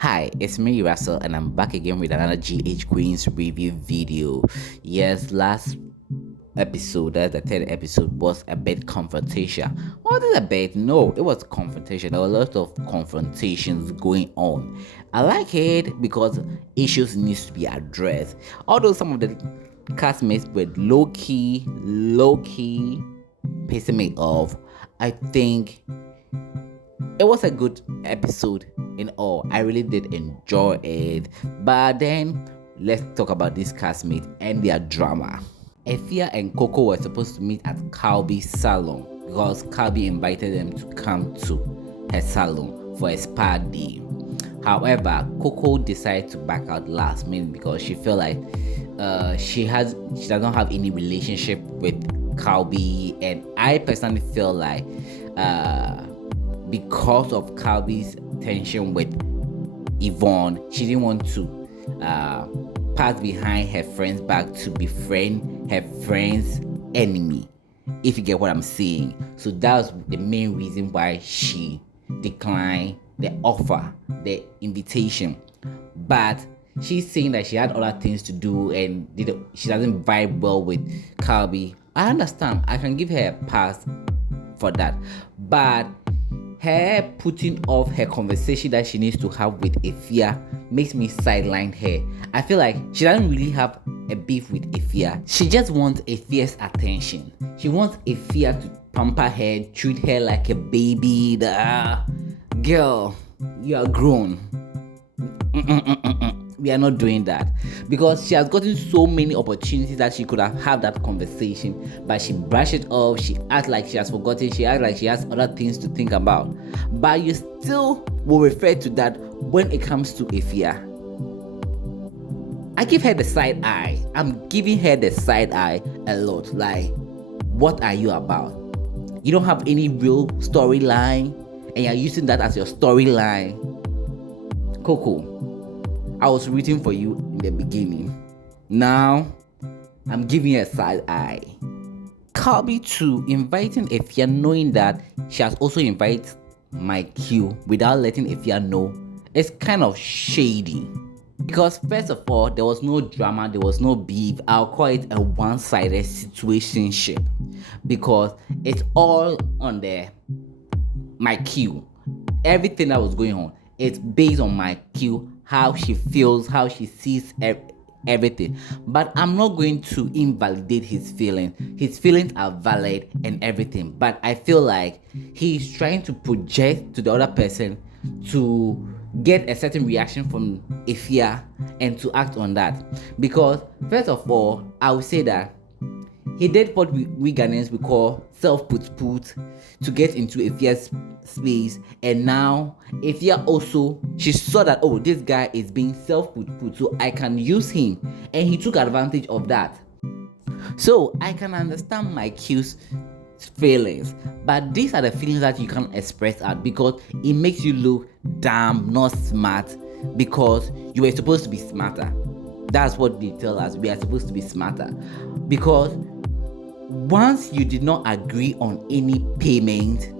Hi, it's me Russell and I'm back again with another GH Queens review video. Yes, last episode, that's the third episode, was a bit confrontation. What is a bit? No, it was confrontation. There were a lot of confrontations going on. I like it because issues needs to be addressed. Although some of the castmates were low key pissing me off, I think it was a good episode in all. I really did enjoy it. But then let's talk about this castmate and their drama. Efia and Coco were supposed to meet at Calby's salon because Calby invited them to come to her salon for a spa day. However, Coco decided to back out last minute because she felt like she doesn't have any relationship with Calby, and I personally feel like because of Calby's tension with Yvonne, she didn't want to pass behind her friend's back to befriend her friend's enemy, if you get what I'm saying. So that was the main reason why she declined the offer, the invitation. But she's saying that she had other things to do and she doesn't vibe well with Calby. I understand. I can give her a pass for that. But her putting off her conversation that she needs to have with Efia makes me sideline her. I feel like she doesn't really have a beef with Efia. She just wants Efia's attention. She wants Efia to pamper her, treat her like a baby. Girl, you are grown. We are not doing that because she has gotten so many opportunities that she could have had that conversation, but she brushed it off. She acts like she has forgotten. She acts like she has other things to think about. But you still will refer to that when it comes to Efia. I give her the side eye. I'm giving her the side eye a lot. Like, what are you about? You don't have any real storyline, and you're using that as your storyline. Coco, I was rooting for you in the beginning. Now, I'm giving you a side eye. Calby too, inviting Efia knowing that she has also invited my Q without letting Efia know. It's kind of shady. Because first of all, there was no drama, there was no beef. I'll call it a one-sided situationship. Because it's all on my Q. Everything that was going on, it's based on my Q, how she feels, how she sees everything. But I'm not going to invalidate his feelings. His feelings are valid and everything. But I feel like he's trying to project to the other person to get a certain reaction from Efia and to act on that. Because first of all, I would say that he did what we Ghanaians we call self-put to get into Efia's space, and now Efia also, she saw that, oh, this guy is being self-put, so I can use him, and he took advantage of that. So I can understand my Q's feelings, but these are the feelings that you can't express out because it makes you look damn not smart because you were supposed to be smarter. That's what they tell us. We are supposed to be smarter because once you did not agree on any payment,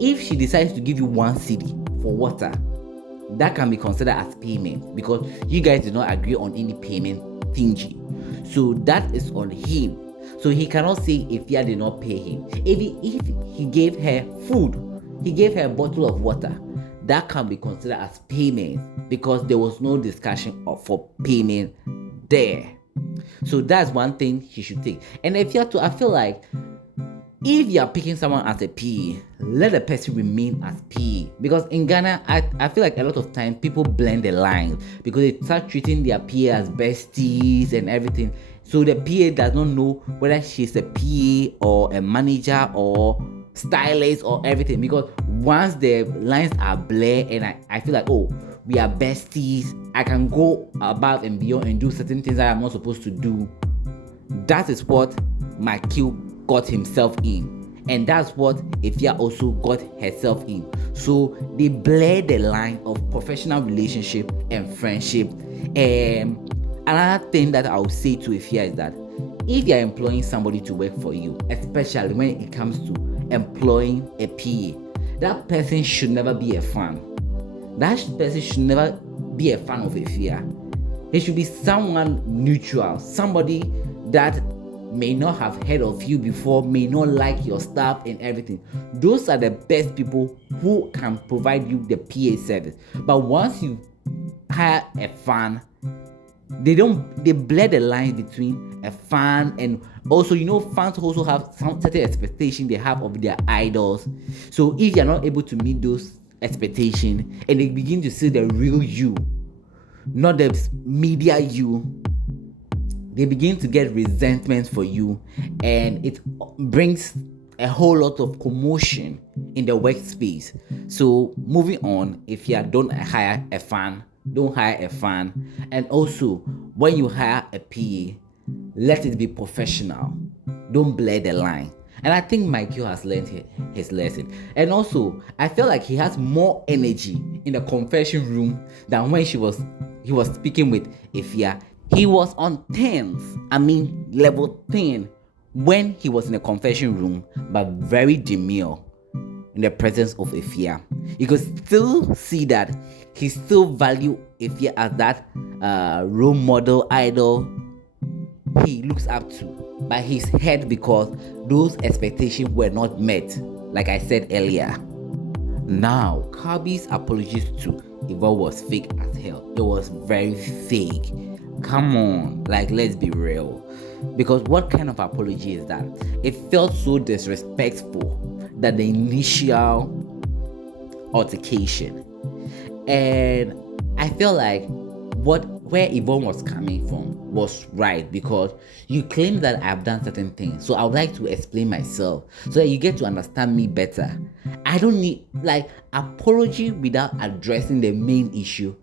if she decides to give you 1 cedi for water, that can be considered as payment because you guys did not agree on any payment thingy. So that is on him. So he cannot say if Efia did not pay him. If he gave her food, he gave her a bottle of water, that can be considered as payment because there was no discussion for payment there. So that's one thing he should take. And if you have to, I feel like if you are picking someone as a PE, let the person remain as PE. Because in Ghana, I feel like a lot of times people blend the lines because they start treating their PA as besties and everything. So the PA does not know whether she's a PA or a manager or stylist or everything. Because once the lines are blurred and I feel like, oh, we are besties, I can go above and beyond and do certain things that I'm not supposed to do. That is what my Q got himself in, and that's what Efia also got herself in. So they blur the line of professional relationship and friendship. Another thing that I would say to Efia is that if you're employing somebody to work for you, especially when it comes to employing a PA, that person should never be a fan. that person should never be a fan of Efia. It should be someone neutral, somebody that may not have heard of you before, may not like your stuff and everything. Those are the best people who can provide you the PA service. But once you hire a fan, they blur the lines between a fan and also, fans also have some certain expectation they have of their idols. So if you're not able to meet those expectations and they begin to see the real you, not the media you, they begin to get resentment for you, and it brings a whole lot of commotion in the workspace. So moving on, if you don't hire a fan, and also when you hire a PA, let it be professional. Don't blur the line. And I think Michael has learned his lesson. And also, I feel like he has more energy in the confession room than when he was speaking with Efia. He was on 10s, level 10, when he was in the confession room, but very demure in the presence of Efia. You could still see that he still value Efia as that role model idol he looks up to, but he's hurt because those expectations were not met, like I said earlier. Now, Kabi's apologies to Yvonne was fake as hell. It was very fake. Come on, let's be real. Because what kind of apology is that? It felt so disrespectful that the initial altercation. And I feel like where Yvonne was coming from was right, because you claim that I've done certain things. So I would like to explain myself so that you get to understand me better. I don't need apology without addressing the main issue.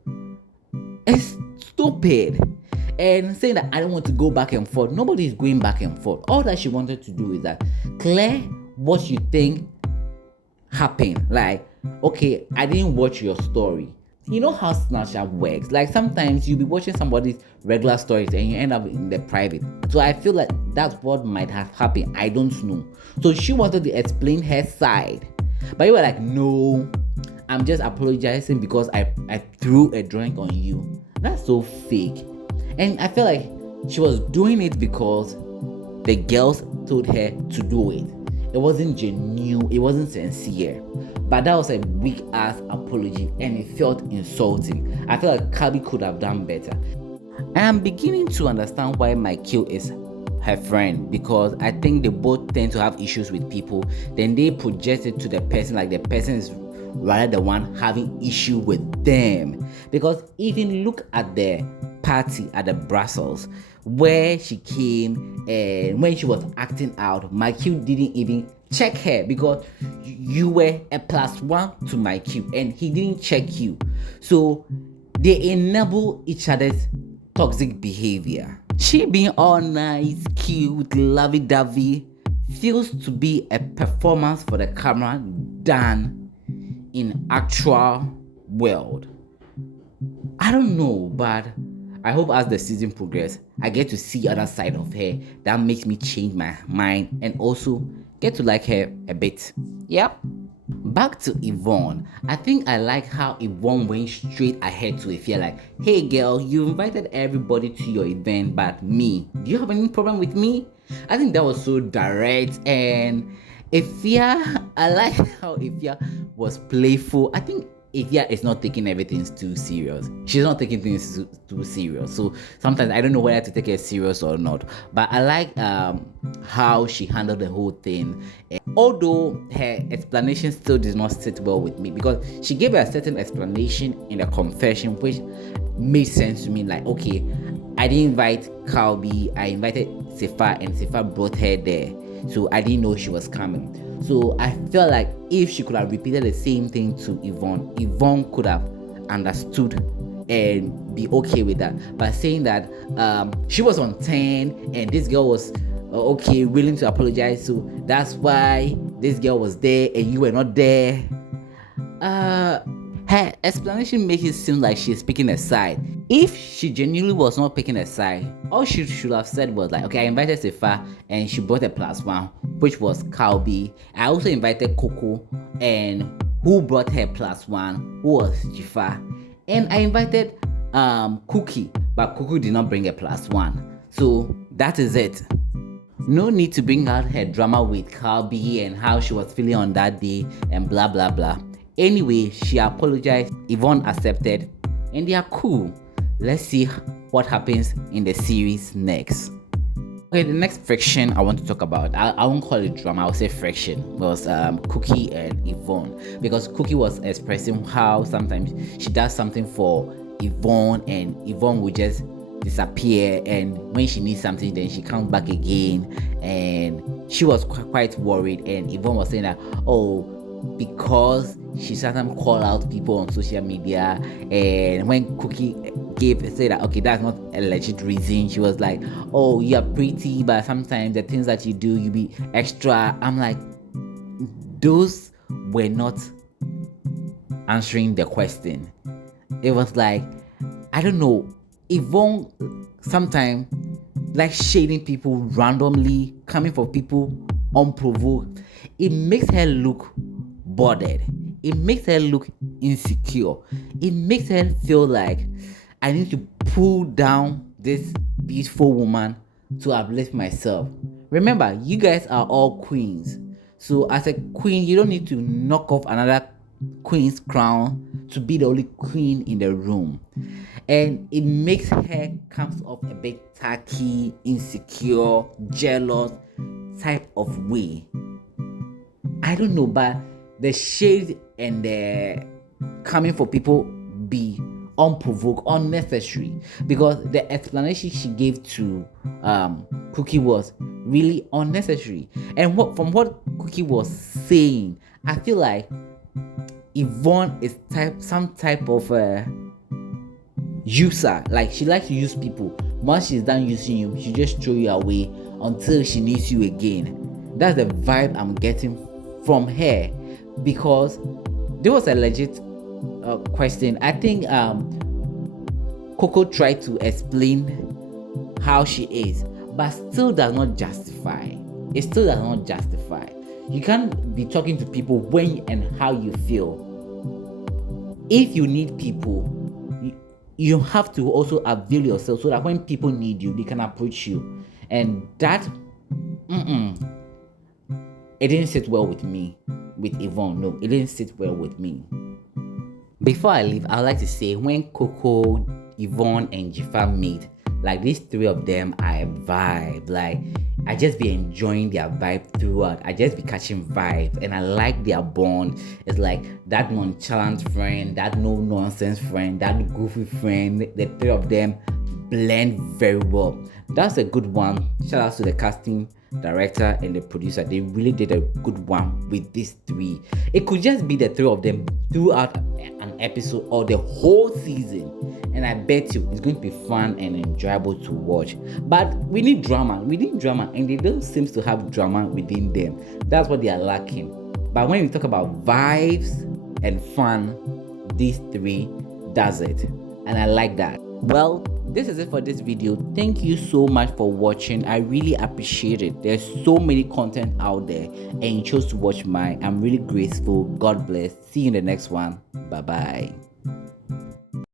It's stupid. And saying that I don't want to go back and forth. Nobody is going back and forth. All that she wanted to do is that clear what you think happened. Okay, I didn't watch your story. You know how Snapchat works. Sometimes you'll be watching somebody's regular stories and you end up in the private. So I feel like that's what might have happened. I don't know. So she wanted to explain her side. But you were like, no, I'm just apologizing because I threw a drink on you. That's so fake. And I feel like she was doing it because the girls told her to do it. It wasn't genuine, it wasn't sincere. But that was a weak ass apology and it felt insulting. I feel like Kabi could have done better. And I'm beginning to understand why Michael is her friend, because I think they both tend to have issues with people. Then they project it to the person like the person is rather the one having issue with them. Because even look at the party at the Brussels where she came, and when she was acting out, Michael didn't even check her because you were a +1 to Michael and he didn't check you. So they enable each other's toxic behavior. She being all nice, cute, lovey-dovey feels to be a performance for the camera than in actual world. I don't know, but I hope as the season progresses, I get to see other side of her that makes me change my mind and also get to like her a bit. Yep. Back to Yvonne. I think I like how Yvonne went straight ahead to Efia like, hey girl, you invited everybody to your event but me. Do you have any problem with me? I think that was so direct. And Efia, I like how Efia was playful. I think Efia is not taking everything too serious. She's not taking things too serious. So sometimes I don't know whether to take it serious or not. But I like how she handled the whole thing. Although her explanation still did not sit well with me, because she gave a certain explanation in the confession which made sense to me. Like, okay, I didn't invite Calby, I invited Sefa and Sefa brought her there. So I didn't know she was coming. So I felt like if she could have repeated the same thing to Yvonne, Yvonne could have understood and be okay with that. But saying that she was on 10 and this girl was okay, willing to apologize, so that's why this girl was there and you were not there. Her explanation makes it seem like she's picking a side. If she genuinely was not picking a side, all she should have said was like, okay, I invited Sefa and she brought a +1, which was Calby. I also invited Coco and who brought her +1, who was Jifa. And I invited Cookie, but Cookie did not bring a +1. So that is it. No need to bring out her drama with Calby and how she was feeling on that day and blah blah blah. Anyway, she apologized, Yvonne accepted, and they are cool. Let's see what happens in the series next. Okay, the next friction I want to talk about, I won't call it drama, I'll say friction, was Cookie and Yvonne. Because Cookie was expressing how sometimes she does something for Yvonne and Yvonne would just disappear, and when she needs something then she comes back again, and she was quite worried. And Yvonne was saying that, oh, because she sometimes call out people on social media, and when Cookie said that okay, that's not a legit reason, she was like, oh, you're pretty, but sometimes the things that you do, you be extra. I'm like, those were not answering the question. It was like, I don't know, Yvonne sometimes like shading people randomly, coming for people unprovoked. It makes her look bothered. It makes her look insecure. It makes her feel like I need to pull down this beautiful woman to uplift myself. Remember, you guys are all queens. So as a queen, you don't need to knock off another queen's crown to be the only queen in the room. And it makes her comes off a bit tacky, insecure, jealous type of way. I don't know, but the shade and the coming for people be unprovoked, unnecessary, because the explanation she gave to Cookie was really unnecessary. And from what Cookie was saying, I feel like Yvonne is some type of user. Like, she likes to use people. Once she's done using you, she just throw you away until she needs you again. That's the vibe I'm getting from her, because there was a legit question. I think Coco tried to explain how she is, but still does not justify. It still does not justify. You can't be talking to people when and how you feel. If you need people, you have to also avail yourself so that when people need you, they can approach you. And that, it didn't sit well with me, with Yvonne. No, it didn't sit well with me. Before I leave, I'd like to say, when Coco, Yvonne, and Jifa meet, like, these three of them are a vibe. Like, I just be enjoying their vibe throughout. I just be catching vibes, and I like their bond. It's like that nonchalant friend, that no nonsense friend, that goofy friend. The three of them blend very well. That's a good one. Shout out to the casting director and the producer. They really did a good one with these three. It could just be the three of them throughout an episode or the whole season, and I bet you it's going to be fun and enjoyable to watch. But we need drama, and they don't seem to have drama within them. That's what they are lacking. But when we talk about vibes and fun, these three does it, and I like that. Well, this is it for this video. Thank you so much for watching. I really appreciate it. There's so many content out there, and you chose to watch mine. I'm really grateful. God bless. See you in the next one. Bye bye.